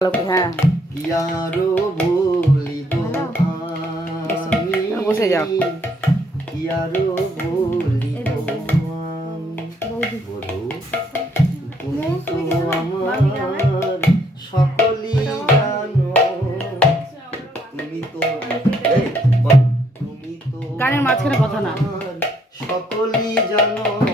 হ্যাঁ ইয়ারো বলিব আমি বসে যাও ইয়ারো বলিব বধু তুমি তো আমার সকলই জানো তুমি তো তুমি তো গানের মাঝখানে কথা না সকলই জানো